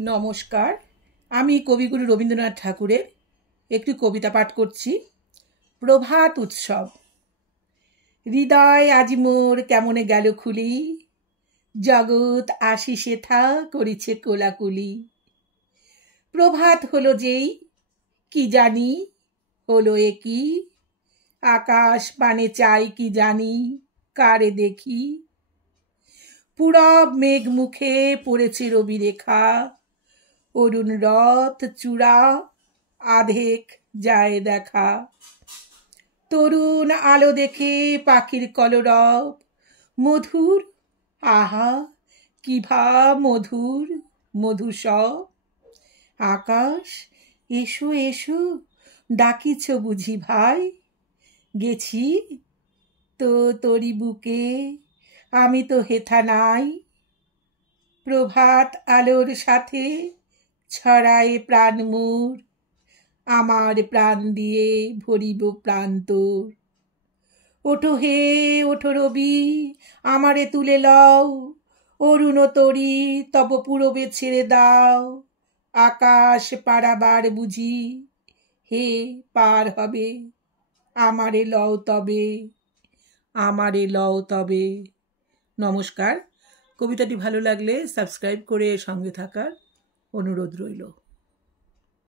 নমস্কার, আমি কবিগুরু রবীন্দ্রনাথ ঠাকুরের একটি কবিতা পাঠ করছি। প্রভাত উৎসব। হৃদয় আজি মোর কেমনে গেল খুলি, জগৎ আশিসে থা করিছে কোলাকুলি। প্রভাত হলো যেই কি জানি, হলো একই আকাশ পানে চাই কি জানি, কারে দেখি। পূরব মেঘ মুখে পড়েছে রবি রেখা, অরুণ রথ চূড়া আধেক যায় দেখা। তরুণ আলো দেখে পাখির কলরব, মধুর আহা কি ভা মধুর মধু সব। আকাশ এসো এসো ডাকিছ বুঝি ভাই, গেছি তো তরি বুকে আমি তো হেথা নাই। প্রভাত আলোর সাথে ছড়ায় প্রাণ মোর, আমার প্রাণ দিয়ে ভরিব প্রাণ তোর। ওঠো হে ওঠো রবি আমারে তুলে লও, অরুণ তরি তব পূরবে ছেড়ে দাও। আকাশ পারাবার বুঝি হে পার হবে, আমারে লও তবে আমারে লও তবে। নমস্কার। কবিতাটি ভালো লাগলে সাবস্ক্রাইব করে সঙ্গে থাকার অনুরোধ রইল।